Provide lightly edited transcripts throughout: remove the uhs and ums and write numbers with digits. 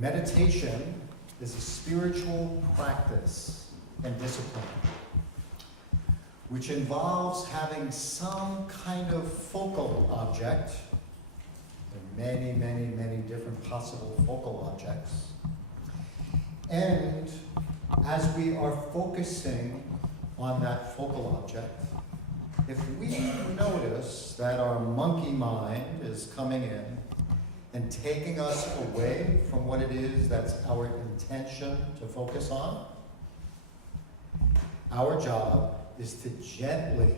Meditation is a spiritual practice and discipline which involves having some kind of focal object. There are many, many, many different possible focal objects. And as we are focusing on that focal object, if we notice that our monkey mind is coming in and taking us away from what it is that's our intention to focus on, our job is to gently,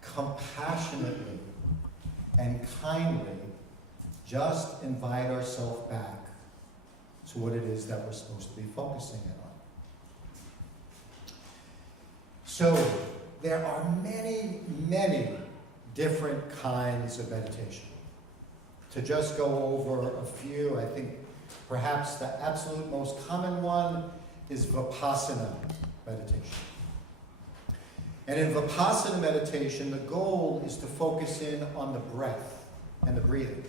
compassionately, and kindly just invite ourselves back to what it is that we're supposed to be focusing in on. So, there are many, many different kinds of meditation. To just go over a few, I think perhaps the absolute most common one is Vipassana meditation. And in Vipassana meditation, the goal is to focus in on the breath and the breathing.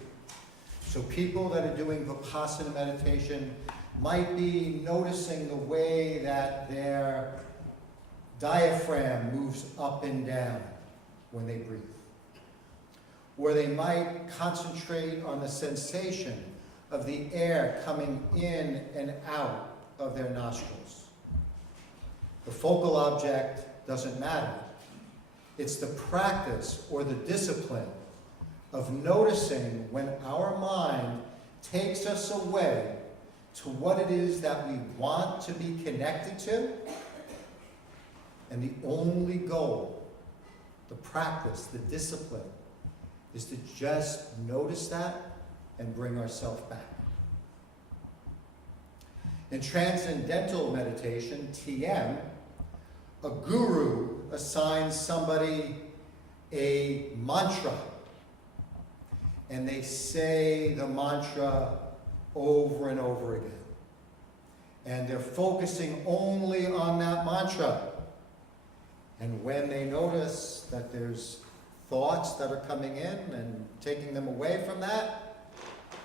So people that are doing Vipassana meditation might be noticing the way that their diaphragm moves up and down when they breathe. Or they might concentrate on the sensation of the air coming in and out of their nostrils. The focal object doesn't matter. It's the practice or the discipline of noticing when our mind takes us away to what it is that we want to be connected to. And the only goal, the practice, the discipline, is to just notice that and bring ourselves back. In transcendental meditation, TM, a guru assigns somebody a mantra, and they say the mantra over and over again. And they're focusing only on that mantra. And when they notice that there's thoughts that are coming in and taking them away from that,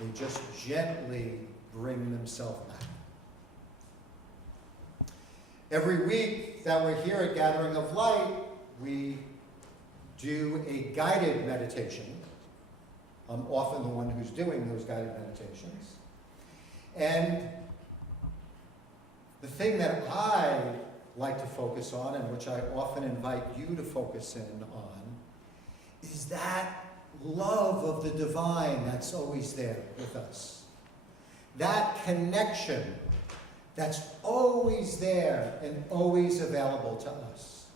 they just gently bring themselves back. Every week that we're here at Gathering of Light, we do a guided meditation. I'm often the one who's doing those guided meditations. And the thing that I like to focus on, and which I often invite you to focus in on, is that love of the divine that's always there with us. That connection that's always there and always available to us.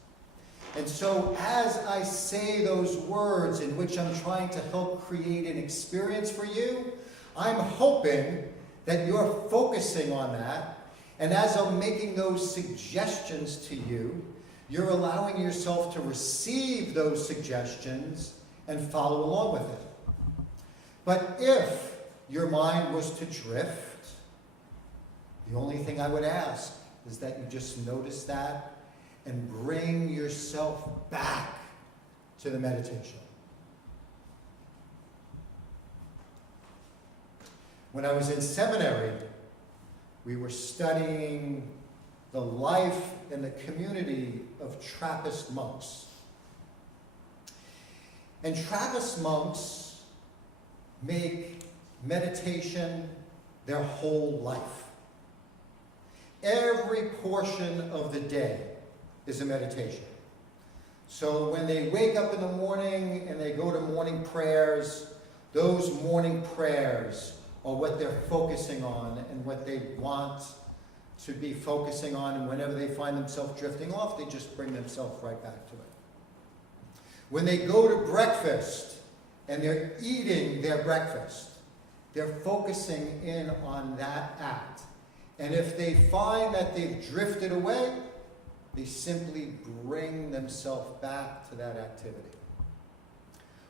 And so as I say those words in which I'm trying to help create an experience for you, I'm hoping that you're focusing on that. And as I'm making those suggestions to you, you're allowing yourself to receive those suggestions and follow along with it. But if your mind was to drift, the only thing I would ask is that you just notice that and bring yourself back to the meditation. When I was in seminary, we were studying the life and the community of Trappist monks. And Trappist monks make meditation their whole life. Every portion of the day is a meditation. So when they wake up in the morning and they go to morning prayers, those morning prayers are what they're focusing on and what they want to be focusing on, and whenever they find themselves drifting off, they just bring themselves right back to it. When they go to breakfast and they're eating their breakfast, they're focusing in on that act. And if they find that they've drifted away, they simply bring themselves back to that activity.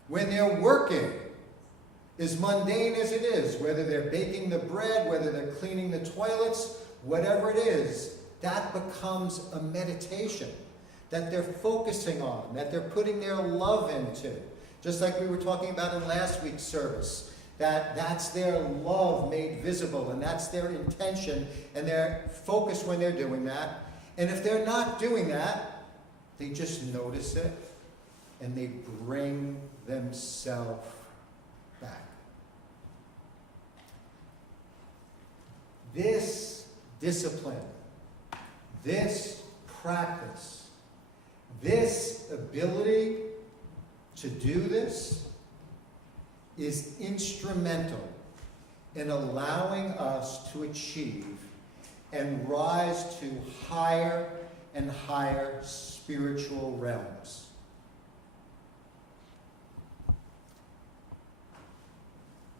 When they're working, as mundane as it is, whether they're baking the bread, whether they're cleaning the toilets, whatever it is, that becomes a meditation that they're focusing on, that they're putting their love into. Just like we were talking about in last week's service. that's their love made visible, and that's their intention and their focus when they're doing that. And if they're not doing that, they just notice it and they bring themselves back. This discipline, this practice, this ability to do this is instrumental in allowing us to achieve and rise to higher and higher spiritual realms.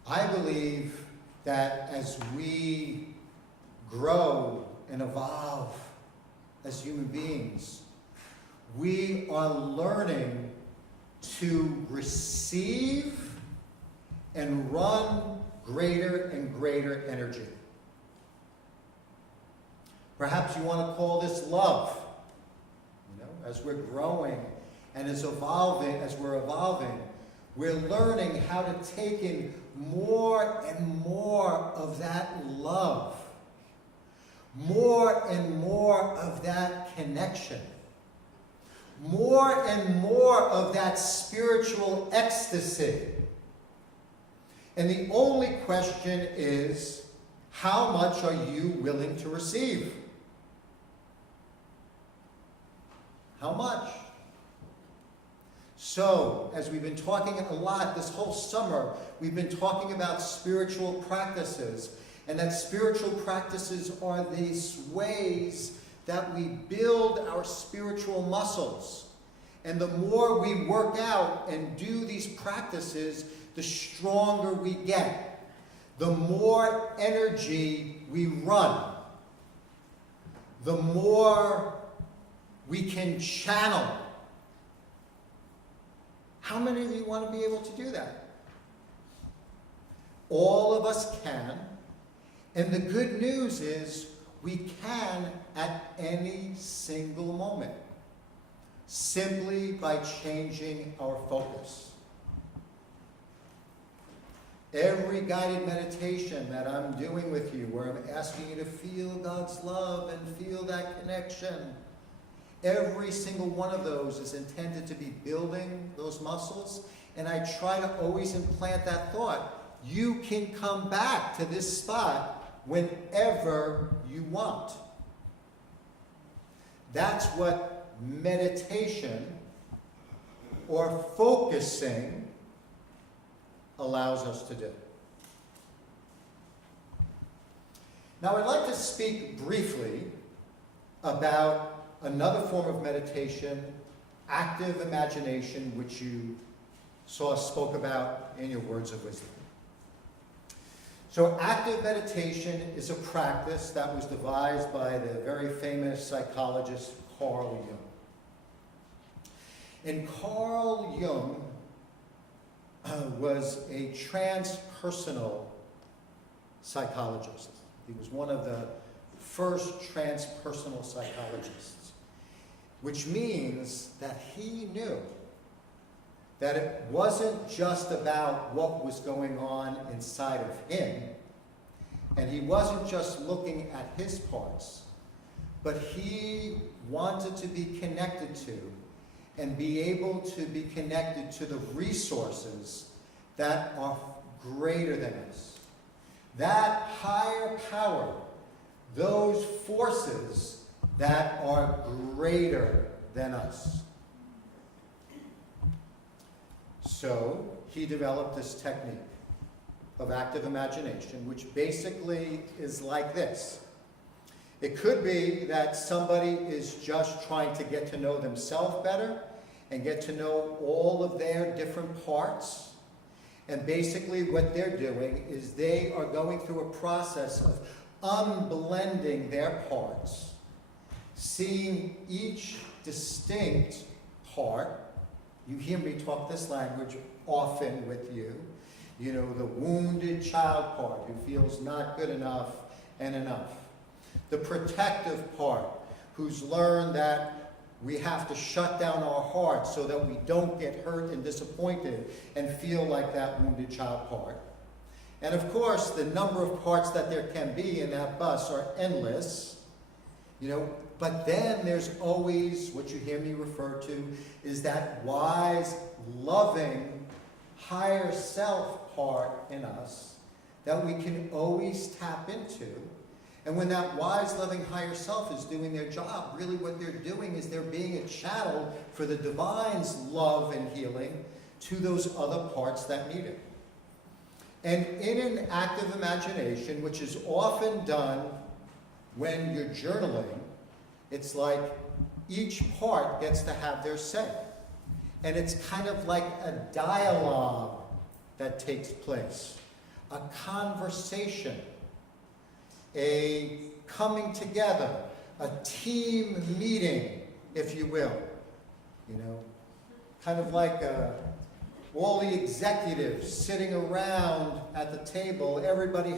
I believe that as we grow and evolve as human beings, we are learning to receive and run greater and greater energy. Perhaps you want to call this love. As we're growing and as we're evolving, we're learning how to take in more and more of that love, more and more of that connection, more and more of that spiritual ecstasy. And the only question is, how much are you willing to receive? How much? So, as we've been talking a lot this whole summer, we've been talking about spiritual practices, and that spiritual practices are these ways that we build our spiritual muscles. And the more we work out and do these practices, the stronger we get. The more energy we run. The more we can channel. How many of you want to be able to do that? All of us can. And the good news is we can at any single moment, simply by changing our focus. Every guided meditation that I'm doing with you, where I'm asking you to feel God's love and feel that connection, every single one of those is intended to be building those muscles, and I try to always implant that thought. You can come back to this spot whenever you want. That's what meditation or focusing allows us to do. Now, I'd like to speak briefly about another form of meditation, active imagination, which you spoke about in your words of wisdom. So active meditation is a practice that was devised by the very famous psychologist Carl Jung. And Carl Jung was a transpersonal psychologist. He was one of the first transpersonal psychologists, which means that he knew that it wasn't just about what was going on inside of him, and he wasn't just looking at his parts, but he wanted to be connected to and be able to be connected to the resources that are greater than us. That higher power, those forces that are greater than us. So he developed this technique of active imagination, which basically is like this. It could be that somebody is just trying to get to know themselves better and get to know all of their different parts. And basically what they're doing is they are going through a process of unblending their parts, seeing each distinct part. You hear me talk this language often with you. You know, the wounded child part who feels not good enough and enough. The protective part who's learned that we have to shut down our hearts so that we don't get hurt and disappointed and feel like that wounded child part. And of course, the number of parts that there can be in that bus are endless, but then there's always, what you hear me refer to, is that wise, loving, higher self part in us that we can always tap into. And when that wise, loving, higher self is doing their job, really what they're doing is they're being a channel for the divine's love and healing to those other parts that need it. And in an active imagination, which is often done when you're journaling, it's like each part gets to have their say. And it's kind of like a dialogue that takes place, a conversation, a coming together, a team meeting, if you will. Kind of like all the executives sitting around at the table, everybody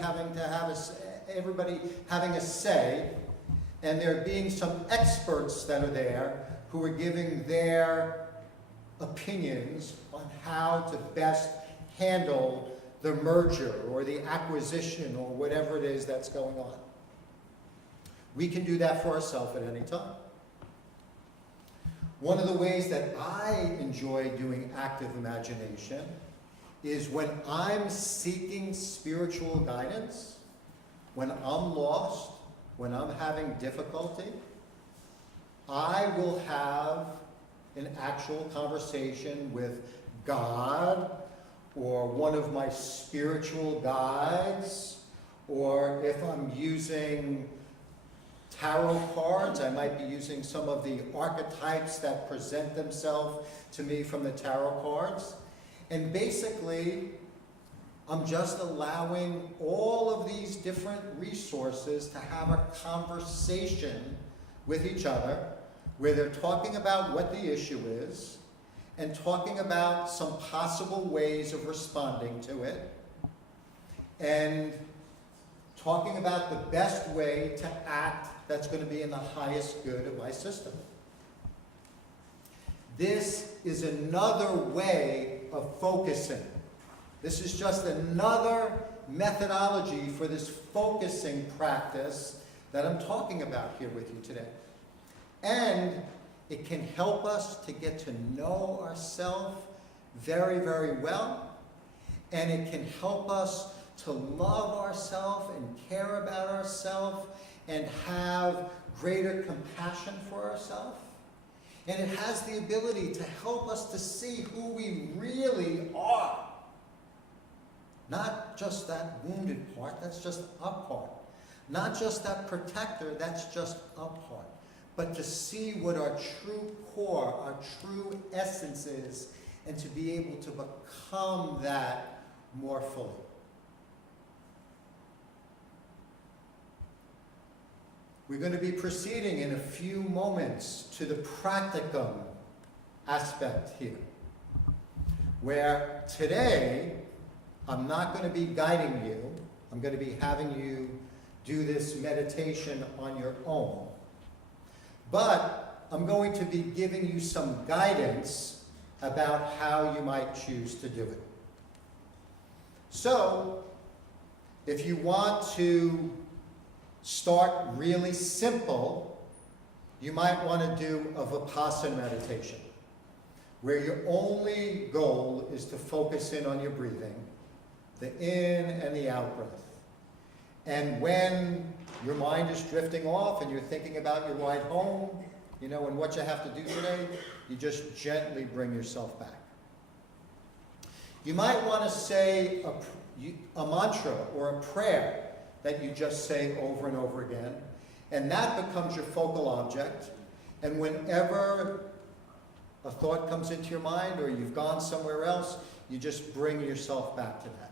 having a say, and there being some experts that are there who are giving their opinions on how to best handle the merger or the acquisition or whatever it is that's going on. We can do that for ourselves at any time. One of the ways that I enjoy doing active imagination is when I'm seeking spiritual guidance, when I'm lost, when I'm having difficulty, I will have an actual conversation with God or one of my spiritual guides, or if I'm using tarot cards, I might be using some of the archetypes that present themselves to me from the tarot cards. And basically, I'm just allowing all of these different resources to have a conversation with each other where they're talking about what the issue is and talking about some possible ways of responding to it and talking about the best way to act that's going to be in the highest good of my system. This is another way of focusing. This is just another methodology for this focusing practice that I'm talking about here with you today. And it can help us to get to know ourselves very, very well. And it can help us to love ourselves and care about ourselves and have greater compassion for ourselves. And it has the ability to help us to see who we really are. Not just that wounded part, that's just a part. Not just that protector, that's just a part. But to see what our true core, our true essence is, and to be able to become that more fully. We're going to be proceeding in a few moments to the practicum aspect here, where today I'm not going to be guiding you. I'm going to be having you do this meditation on your own. But I'm going to be giving you some guidance about how you might choose to do it. So, if you want to start really simple, you might want to do a Vipassana meditation, where your only goal is to focus in on your breathing, the in and the out breath. And when your mind is drifting off and you're thinking about your ride home, and what you have to do today, you just gently bring yourself back. You might want to say a mantra or a prayer that you just say over and over again, and that becomes your focal object. And whenever a thought comes into your mind or you've gone somewhere else, you just bring yourself back to that.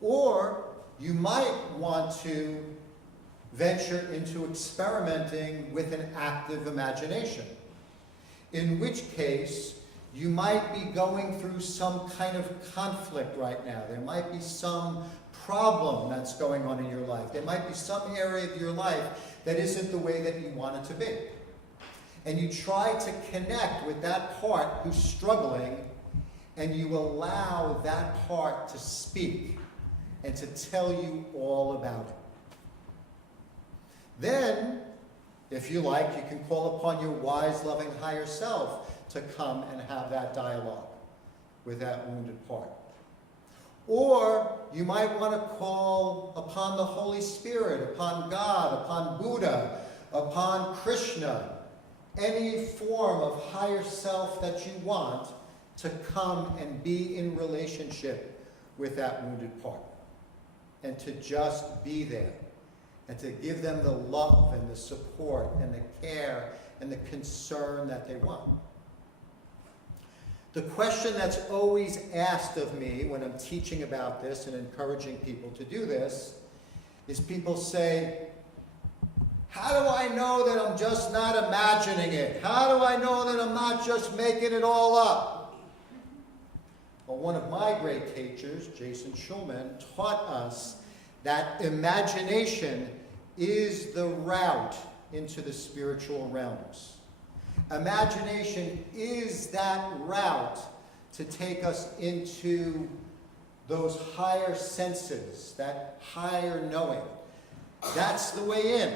Or you might want to venture into experimenting with an active imagination, in which case you might be going through some kind of conflict right now. There might be some problem that's going on in your life. There might be some area of your life that isn't the way that you want it to be. And you try to connect with that part who's struggling, and you allow that part to speak and to tell you all about it. Then, if you like, you can call upon your wise, loving higher self to come and have that dialogue with that wounded part. Or you might want to call upon the Holy Spirit, upon God, upon Buddha, upon Krishna, any form of higher self that you want to come and be in relationship with that wounded part. And to just be there. And to give them the love and the support and the care and the concern that they want. The question that's always asked of me when I'm teaching about this and encouraging people to do this is people say, how do I know that I'm just not imagining it? How do I know that I'm not just making it all up? Well, one of my great teachers, Jason Schulman, taught us that imagination is the route into the spiritual realms. Imagination is that route to take us into those higher senses, that higher knowing. That's the way in.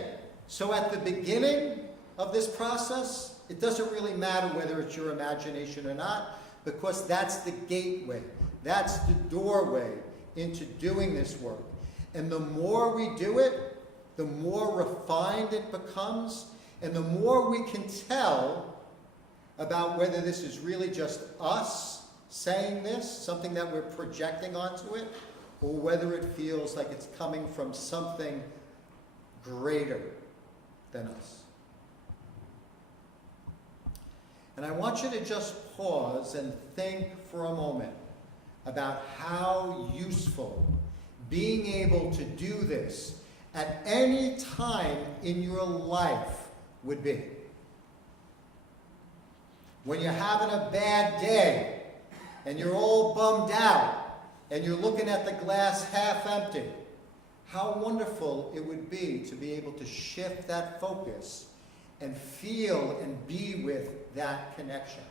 So at the beginning of this process, it doesn't really matter whether it's your imagination or not, because that's the gateway. That's the doorway into doing this work. And the more we do it, the more refined it becomes, and the more we can tell about whether this is really just us saying this, something that we're projecting onto it, or whether it feels like it's coming from something greater than us. And I want you to just pause and think for a moment about how useful being able to do this at any time in your life would be. When you're having a bad day and you're all bummed out and you're looking at the glass half empty, how wonderful it would be to be able to shift that focus and feel and be with that connection.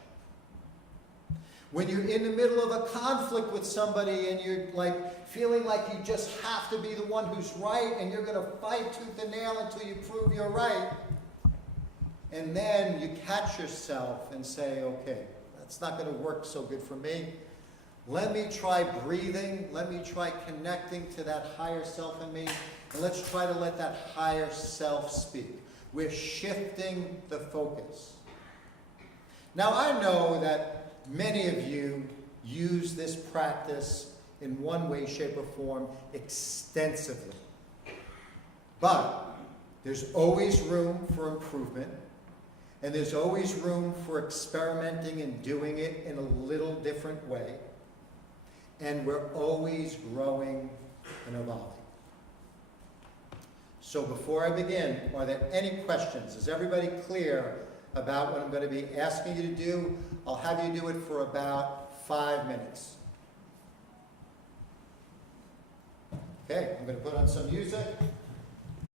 When you're in the middle of a conflict with somebody and you're like feeling like you just have to be the one who's right and you're going to fight tooth and nail until you prove you're right, and then you catch yourself and say, okay, that's not going to work so good for me. Let me try breathing. Let me try connecting to that higher self in me. And let's try to let that higher self speak. We're shifting the focus. Now, I know that many of you use this practice in one way, shape, or form extensively. But there's always room for improvement. And there's always room for experimenting and doing it in a little different way. And we're always growing and evolving. So before I begin, are there any questions? Is everybody clear about what I'm going to be asking you to do? I'll have you do it for about 5 minutes. Okay, I'm going to put on some music.